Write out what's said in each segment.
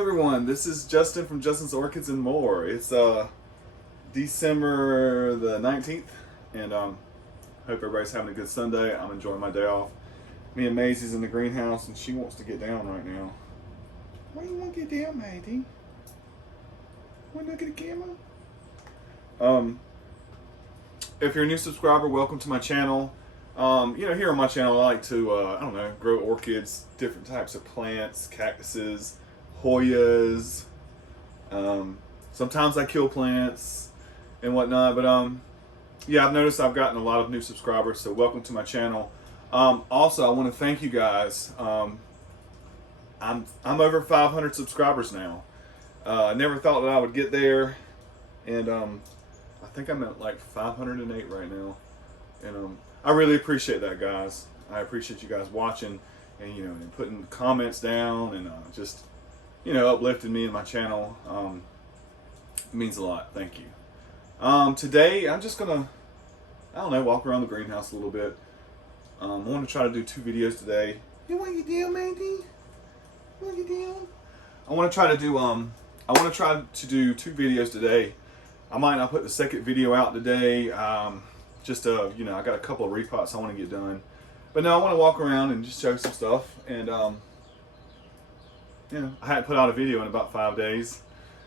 everyone, this is Justin from Justin's Orchids and More. It's December the 19th, and hope everybody's having a good Sunday. I'm enjoying my day off. Me and Maisie's in the greenhouse, and she wants to get down right now. Why do you want to get down, Maisie? Want to look at the camera? If you're a new subscriber, welcome to my channel. Here on my channel, I like to, grow orchids, different types of plants, cactuses, Hoyas. Sometimes I kill plants and whatnot, but I've noticed I've gotten a lot of new subscribers, so welcome to my channel. Also, I want to thank you guys. I'm over 500 subscribers now. I never thought that I would get there, and I think I'm at like 508 right now, and I really appreciate that, guys. I appreciate you guys watching and and putting comments down and just uplifting me and my channel. It means a lot. Thank you. Today I'm just gonna walk around the greenhouse a little bit. I want to try to do 2 videos today. You want your deal, Mandy? Want your deal? I want to try to do 2 videos today. I might not put the second video out today. I got a couple of repots I want to get done. But no, I want to walk around and just show some stuff. And I hadn't put out a video in about 5 days.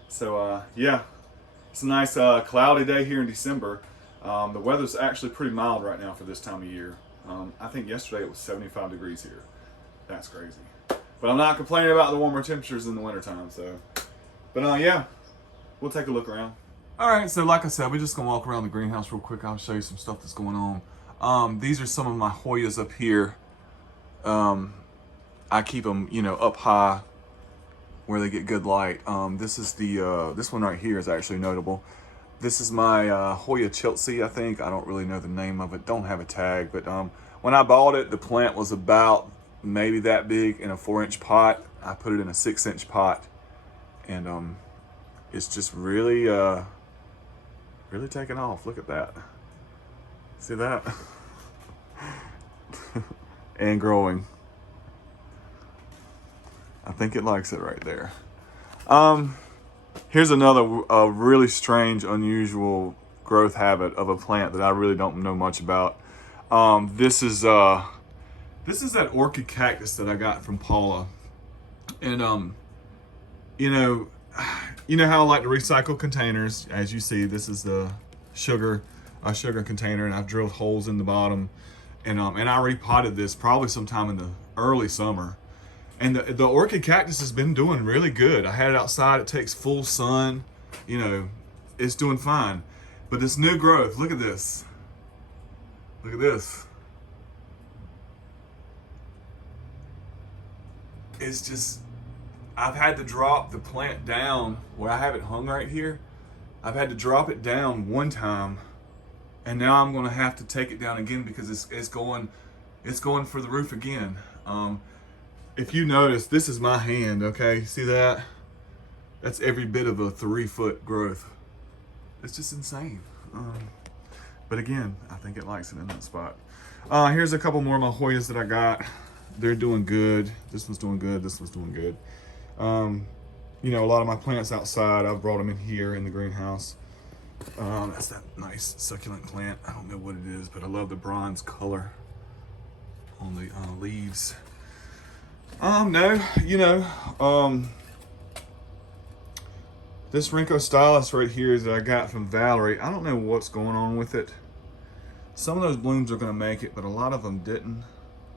So it's a nice cloudy day here in December. The weather's actually pretty mild right now for this time of year. I think yesterday it was 75 degrees here. That's crazy. But I'm not complaining about the warmer temperatures in the wintertime. But we'll take a look around. Alright, so like I said, we're just going to walk around the greenhouse real quick. I'll show you some stuff that's going on. These are some of my Hoyas up here. I keep them, up high where they get good light. This is this one right here is actually notable. This is my Hoya Chelsea, I think. I don't really know the name of it. Don't have a tag, but when I bought it, the plant was about maybe that big in a 4-inch pot. I put it in a 6-inch pot, and it's just really taking off. Look at that. See that? And growing. I think it likes it right there. Here's another really strange, unusual growth habit of a plant that I really don't know much about. This is that orchid cactus that I got from Paula. And you know how I like to recycle containers. As you see, this is a sugar container, and I've drilled holes in the bottom, and I repotted this probably sometime in the early summer. And the orchid cactus has been doing really good. I had it outside. It takes full sun. It's doing fine. But this new growth, look at this. Look at this. It's just, I've had to drop the plant down where I have it hung right here. I've had to drop it down one time, and now I'm going to have to take it down again because it's going for the roof again. If you notice, this is my hand, okay? See that? That's every bit of a 3-foot growth. It's just insane. But again, I think it likes it in that spot. Here's a couple more of my Hoyas that I got. They're doing good. This one's doing good. This one's doing good. A lot of my plants outside, I've brought them in here in the greenhouse. That's that nice succulent plant. I don't know what it is, but I love the bronze color on the leaves. This Rinco Stylus right here that I got from Valerie, I don't know what's going on with it. Some of those blooms are going to make it, but a lot of them didn't.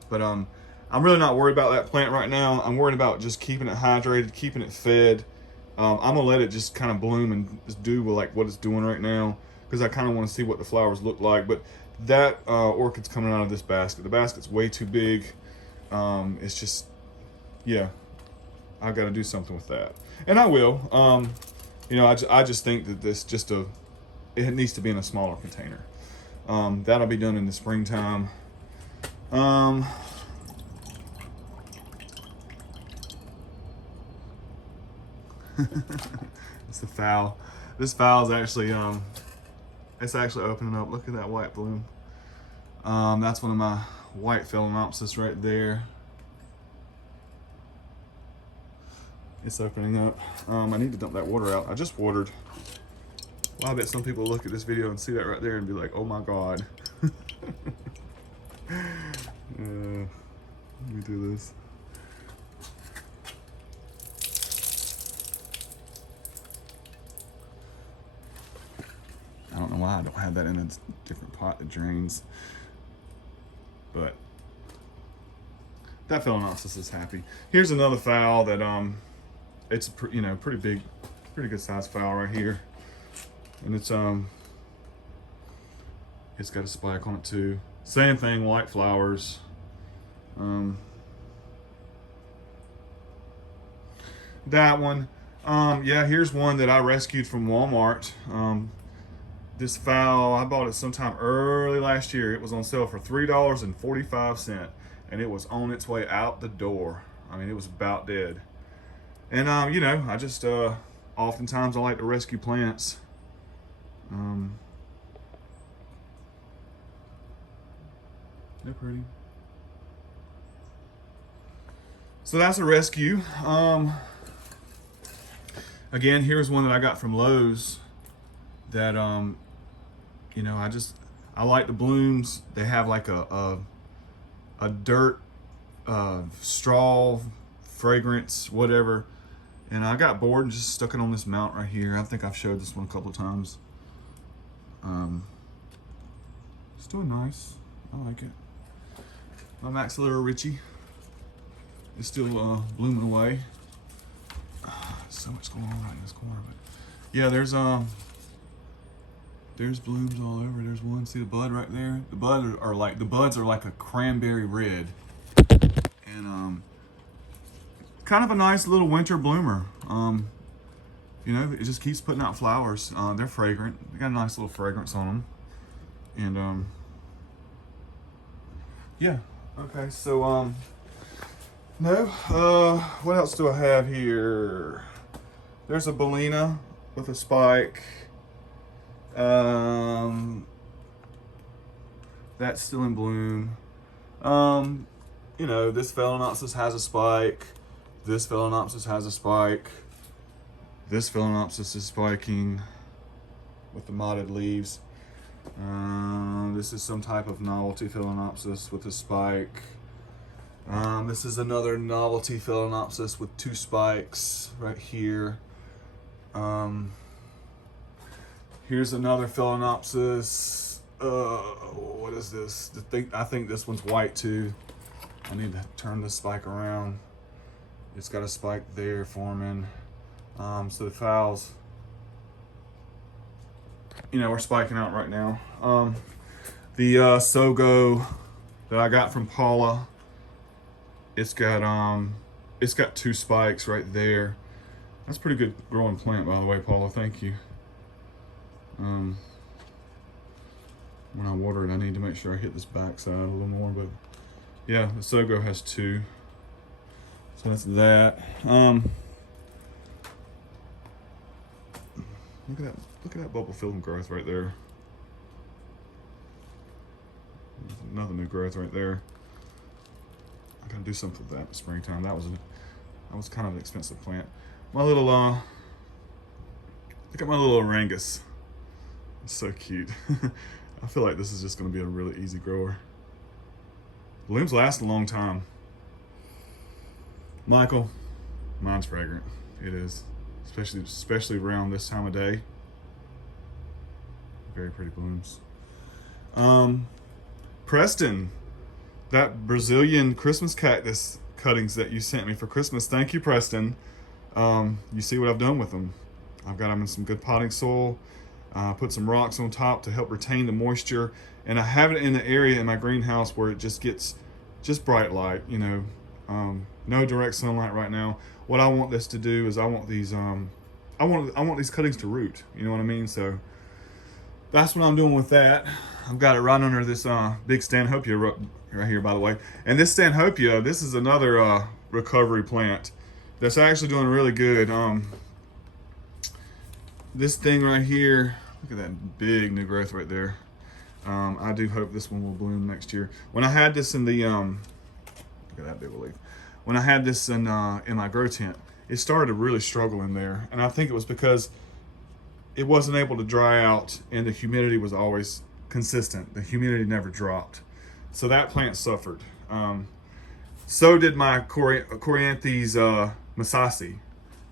But I'm really not worried about that plant right now. I'm worried about just keeping it hydrated, keeping it fed. I'm going to let it just kind of bloom and just do what it's doing right now, because I kind of want to see what the flowers look like. But that orchid's coming out of this basket. The basket's way too big. It's just, I've got to do something with that, and I will. I just think that it needs to be in a smaller container. That'll be done in the springtime. It's the foul. This foul is actually it's actually opening up. Look at that white bloom. That's one of my white Phalaenopsis right there. It's opening up. I need to dump that water out. I just watered. Well, I bet some people look at this video and see that right there and be like, oh my God. Let me do this. I don't know why I don't have that in a different pot that drains, but that Phalaenopsis is happy. Here's another phal that it's a pretty big, pretty good sized phal right here, and it's got a spike on it too. Same thing, white flowers. That one, yeah. Here's one that I rescued from Walmart. This phal, I bought it sometime early last year. It was on sale for $3.45, and it was on its way out the door. I mean, it was about dead. And I just oftentimes I like to rescue plants. They're pretty. So that's a rescue. Again, here's one that I got from Lowe's that I like the blooms. They have like a dirt straw fragrance, whatever, and I got bored and just stuck it on this mount right here. I think I've showed this one a couple of times. It's doing nice. I like it. My Maxillary Richie is still blooming away. So much going on right in this corner, but yeah, there's blooms all over. There's one. See the bud right there? The buds are like a cranberry red, and kind of a nice little winter bloomer. It just keeps putting out flowers. They're fragrant. They got a nice little fragrance on them, and yeah. Okay, so what else do I have here? There's a Bellina with a spike. That's still in bloom. This Phalaenopsis has a spike. This Phalaenopsis has a spike. This Phalaenopsis is spiking with the modded leaves. This is some type of novelty Phalaenopsis with a spike. This is another novelty Phalaenopsis with 2 spikes right here. Here's another Phalaenopsis. What is this? I think this one's white too. I need to turn the spike around. It's got a spike there forming. So the phals, we're spiking out right now. The Sogo that I got from Paula, it's got 2 spikes right there. That's a pretty good growing plant, by the way, Paula. Thank you. When I water it, I need to make sure I hit this backside a little more, but yeah, the Sogo has 2. So that's that. Look at that bubble film growth right there. There's another new growth right there. I gotta do something with that in the springtime. That was kind of an expensive plant. My little look at my little Arangus. It's so cute. I feel like this is just gonna be a really easy grower. Blooms last a long time. Michael, mine's fragrant. It is, especially around this time of day. Very pretty blooms. Preston, that Brazilian Christmas cactus cuttings that you sent me for Christmas. Thank you, Preston. You see what I've done with them. I've got them in some good potting soil. Put some rocks on top to help retain the moisture, and I have it in the area in my greenhouse where it just gets bright light. No direct sunlight right now. What I want this to do is I want these cuttings to root. You know what I mean? So that's what I'm doing with that. I've got it right under this big Stanhopea right here, by the way. And this Stanhopea, this is another recovery plant that's actually doing really good. This thing right here, look at that big new growth right there. I do hope this one will bloom next year. When I had this in the look at that big leaf. When I had this in my grow tent, it started to really struggle in there. And I think it was because it wasn't able to dry out and the humidity was always consistent. The humidity never dropped. So that plant suffered. So did my Coryanthes Masasi.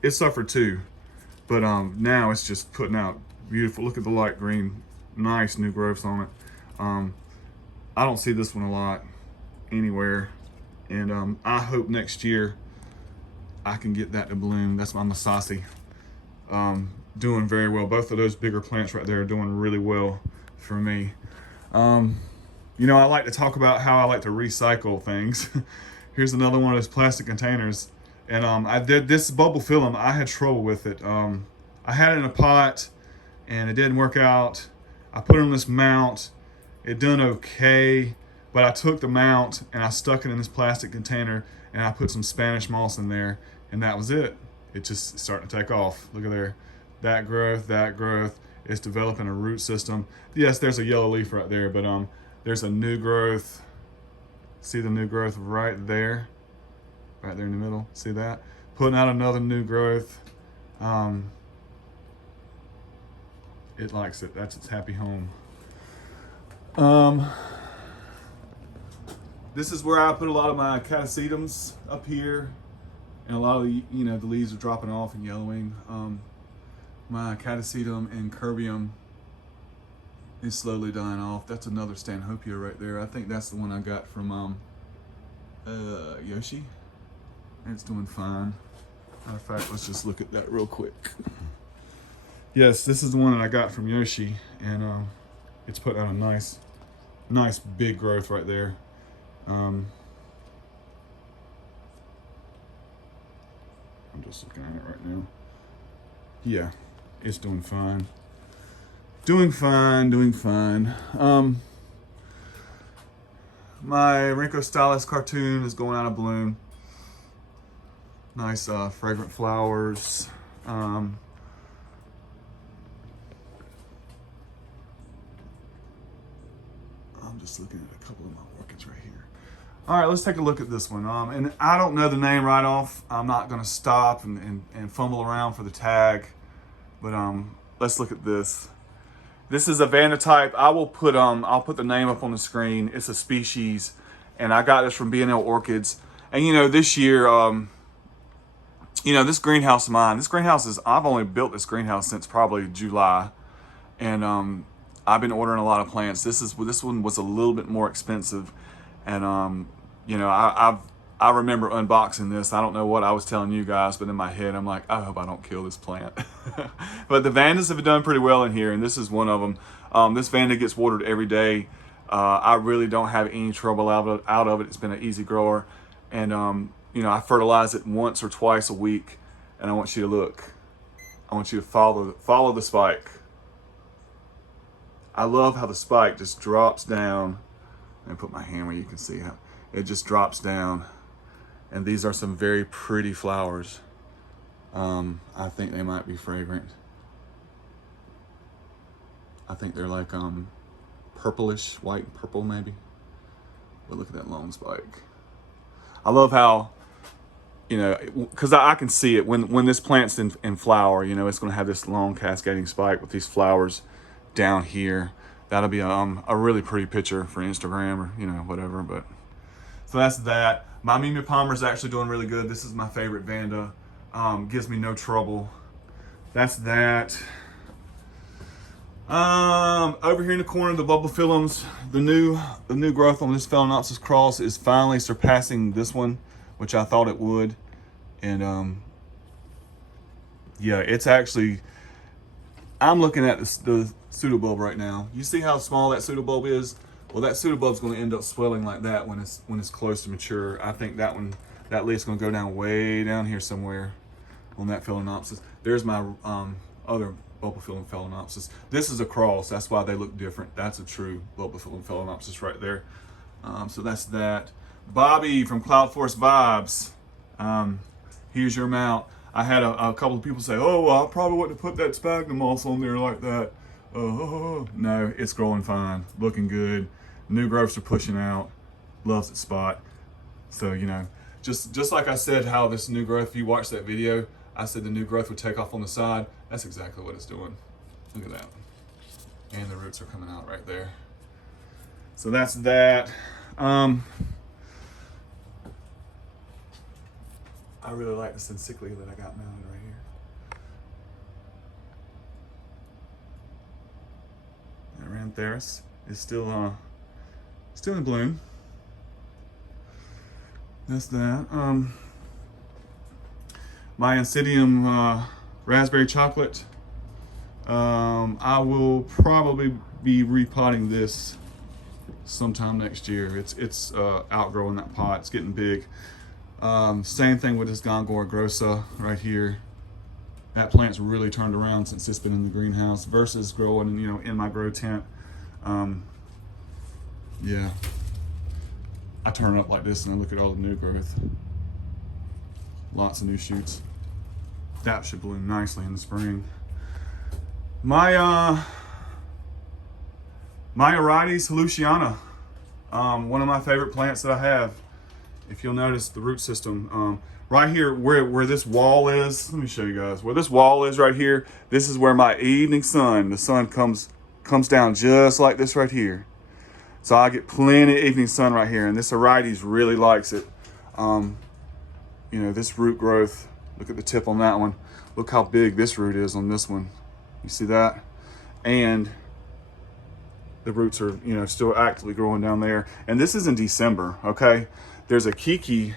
It suffered too. But now it's just putting out beautiful. Look at the light green, nice new growths on it. I don't see this one a lot anywhere. And I hope next year I can get that to bloom. That's my Masasi. Doing very well. Both of those bigger plants right there are doing really well for me. You know, I like to talk about how I like to recycle things. Here's another one of those plastic containers. And I did this bubble film. I had trouble with it. I had it in a pot and it didn't work out. I put it on this mount. It done okay, but I took the mount and I stuck it in this plastic container and I put some Spanish moss in there, and that was it. It just starting to take off. Look at there. That growth. It's developing a root system. Yes, there's a yellow leaf right there, but there's a new growth. See the new growth right there? Right there in the middle. See that? Putting out another new growth. It likes it. That's its happy home. This is where I put a lot of my catasetums up here, and a lot of the, the leaves are dropping off and yellowing. My catasetum and Curbium is slowly dying off. That's another Stanhopea right there. I think that's the one I got from Yoshi. It's doing fine. Matter of fact, let's just look at that real quick. Yes, this is the one that I got from Yoshi, and it's putting out a nice big growth right there. I'm just looking at it right now. Yeah, it's doing fine. Doing fine. My Rhynchostylis cartoon is going out of bloom. Nice fragrant flowers. I'm just looking at a couple of my orchids right here. All right, let's take a look at this one. And I don't know the name right off. I'm not gonna stop and fumble around for the tag, but let's look at this. This is a Vanda type. I'll put the name up on the screen. It's a species, and I got this from B&L Orchids. And this year, this greenhouse of mine, I've only built this greenhouse since probably July, and I've been ordering a lot of plants. This one was a little bit more expensive, and I remember unboxing this. I don't know what I was telling you guys, but in my head, I'm like, I hope I don't kill this plant. But the Vandas have done pretty well in here, and this is one of them. This Vanda gets watered every day. I really don't have any trouble out of it. It's been an easy grower, and I fertilize it once or twice a week. And I want you to look. I want you to follow the spike. I love how the spike just drops down. Let me put my hand where you can see how it just drops down. And these are some very pretty flowers. I think they might be fragrant. I think they're like purplish, white and purple maybe. But look at that long spike. I love how, because I can see it when this plant's in flower, it's going to have this long cascading spike with these flowers down here. That'll be a really pretty picture for Instagram or whatever. But so that's that. My Mimia Palmer is actually doing really good. This is my favorite Vanda. Gives me no trouble. That's that. Over here in the corner, the Bulbophyllums, the new growth on this Phalaenopsis cross is finally surpassing this one, which I thought it would. And yeah, it's actually, I'm looking at the pseudobulb right now. You see how small that pseudobulb is? Well, that pseudobulb's going to end up swelling like that when it's close to mature. I think that leaf's going to go down way down here somewhere on that Phalaenopsis. There's my other Bulbophyllum Phalaenopsis. This is a cross. That's why they look different. That's a true Bulbophyllum Phalaenopsis right there. So that's that. Bobby from Cloud Force Vibes. Here's your mount. I had a couple of people say, "Oh, well, I probably wouldn't have put that sphagnum moss on there like that." No, it's growing fine, looking good. New growths are pushing out. Loves its spot. So just like I said, how this new growth, if you watch that video, I said the new growth would take off on the side. That's exactly what it's doing. Look at that. And the roots are coming out right there. So that's that. I really like the Sensiclia that I got mounted right here. And Rhamntheris is still in bloom. That's that. My Oncidium raspberry chocolate. I will probably be repotting this sometime next year. It's outgrowing that pot. It's getting big. Same thing with this Gongora grossa right here. That plant's really turned around since it's been in the greenhouse versus growing, you know, in my grow tent. Yeah, I turn it up like this and I look at all the new growth. Lots of new shoots. That should bloom nicely in the spring. My Aerides Halusiana, one of my favorite plants that I have. If you'll notice the root system, right here where this wall is, let me show you guys. Where this wall is right here, this is where my evening sun, the sun comes down just like this right here. So I get plenty of evening sun right here, and this Aerides really likes it. You know, this root growth, look at the tip on that one. Look how big this root is on this one. You see that? And the roots are, you know, still actively growing down there. And this is in December, okay? There's a keiki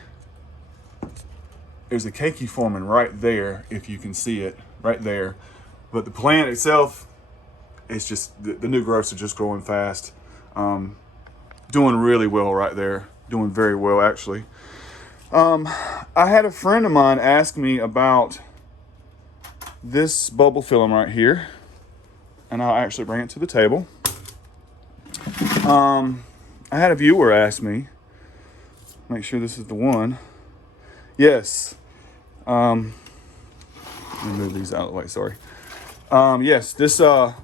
forming right there, if you can see it, right there. But the plant itself, it's just, the new growths are just growing fast. Doing really well right there. Doing very well, actually. I had a friend of mine ask me about this bulbophyllum film right here, and I'll actually bring it to the table. I had a viewer ask me, make sure this is the one. Yes. Let me move these out of the way, sorry. Yes, this, I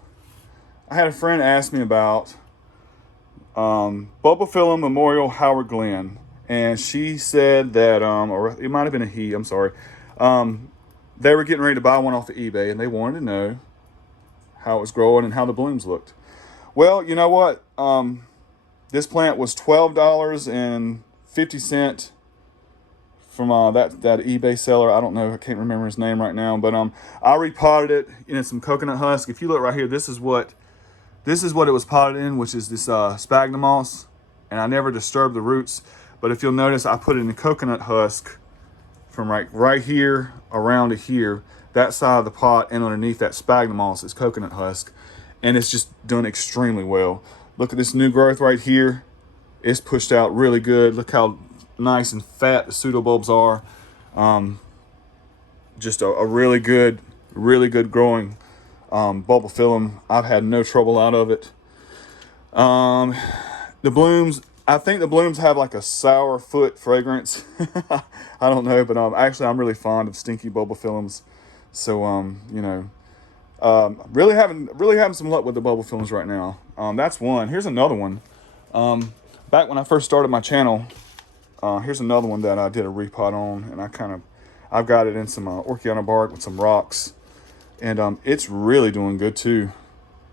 had a friend ask me about bulbophyllum Memorial Howard Glen, and she said that, or it might have been a he, I'm sorry. They were getting ready to buy one off of eBay, and they wanted to know how it was growing and how the blooms looked. Well, you know what? This plant was $12.50 from that eBay seller. I don't know, I can't remember his name right now, but I repotted it in some coconut husk. If you look right here, this is what it was potted in, which is this sphagnum moss, and I never disturbed the roots. But if you'll notice, I put it in a coconut husk from right here around to here. That side of the pot and underneath that sphagnum moss is coconut husk, and it's just done extremely well. Look at this new growth right here. It's pushed out really good. Look how nice and fat the pseudobulbs are. Just a really good growing bulbophyllum. I've had no trouble out of it. The blooms, I think the blooms have like a sour foot fragrance. I don't know, but actually I'm really fond of stinky bulbophyllums. So you know, really having some luck with the bulbophyllums right now. That's one. Here's another one. Back when I first started my channel, here's another one that I did a repot on, and I've got it in some Orchiana bark with some rocks, and it's really doing good too.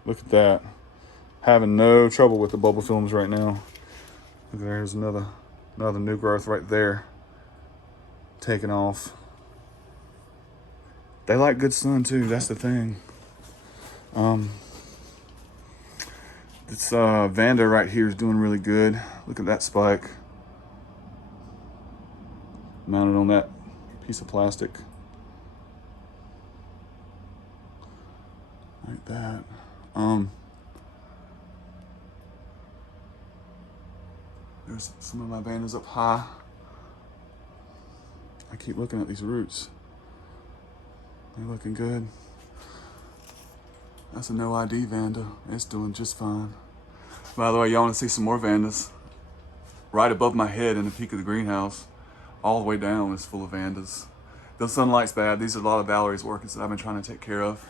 Look at that. Having no trouble with the bulbophyllums right now. Look, there's another new growth right there, taking off. They like good sun too. That's the thing. This Vanda right here is doing really good. Look at that spike mounted on that piece of plastic. Like that. There's some of my Vandas up high. I keep looking at these roots. They're looking good. That's a no ID Vanda. It's doing just fine. By the way, y'all want to see some more Vandas? Right above my head in the peak of the greenhouse, all the way down is full of Vandas. The sunlight's bad. These are a lot of Valerie's orchids that I've been trying to take care of,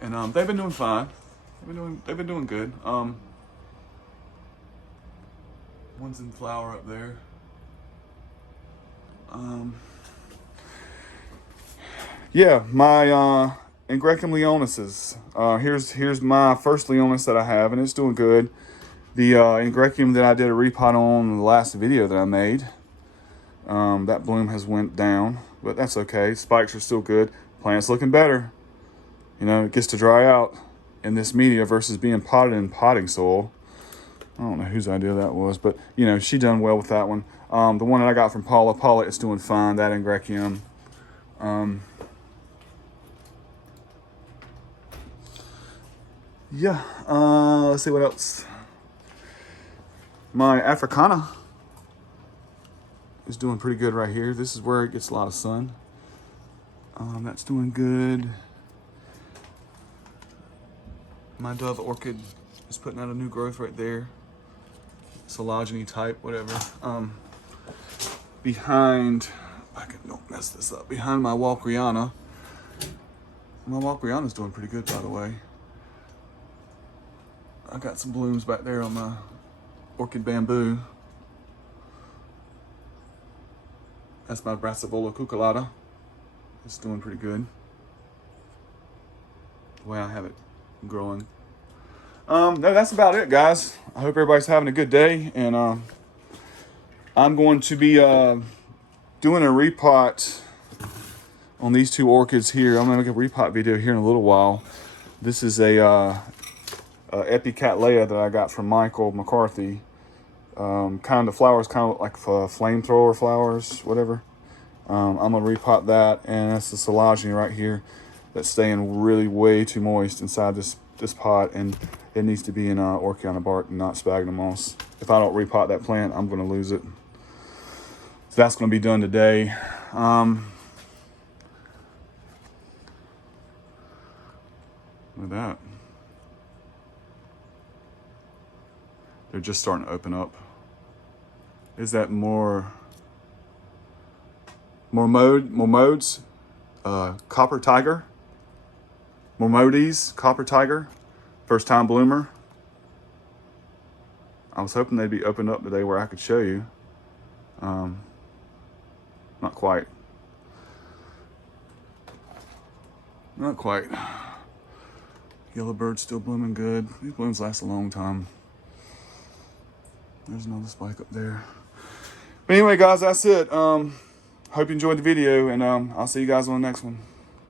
and they've been doing fine. They've been doing good. One's in flower up there. Yeah, my Ingrecium leonis. Here's my first leonis that I have, and it's doing good. The Ingrecium that I did a repot on in the last video that I made, that bloom has went down, but that's okay. Spikes are still good. Plant's looking better. You know, it gets to dry out in this media versus being potted in potting soil. I don't know whose idea that was, but you know, she done well with that one. The one that I got from Paula is doing fine. That Ingrecium. Yeah. Let's see what else. My Africana is doing pretty good right here. This is where it gets a lot of sun. That's doing good. My Dove Orchid is putting out a new growth right there. Collagenous type, whatever. Behind, don't mess this up. Behind my Walkeriana. My Walkeriana's doing pretty good, by the way. I got some blooms back there on my Orchid Bamboo. That's my Brassavola cucullata. It's doing pretty good. The way I have it growing. No, that's about it, guys. I hope everybody's having a good day, and I'm going to be doing a repot on these two orchids here. I'm gonna make a repot video here in a little while. This is a Epicattleya that I got from Michael McCarthy. Kind of flowers, kind of like flamethrower flowers, whatever. I'm gonna repot that, and that's the Collagenous right here that's staying really way too moist inside this pot, and it needs to be in Orchiana bark and not sphagnum moss. If I don't repot that plant, I'm gonna lose it. So that's gonna be done today. Look at that. They're just starting to open up. Is that more modes? Copper Tiger? Mormodes, Copper Tiger, first time bloomer. I was hoping they'd be opened up today where I could show you. Not quite. Not quite. Yellowbird's still blooming good. These blooms last a long time. There's another spike up there. But anyway, guys, that's it. Hope you enjoyed the video, and I'll see you guys on the next one.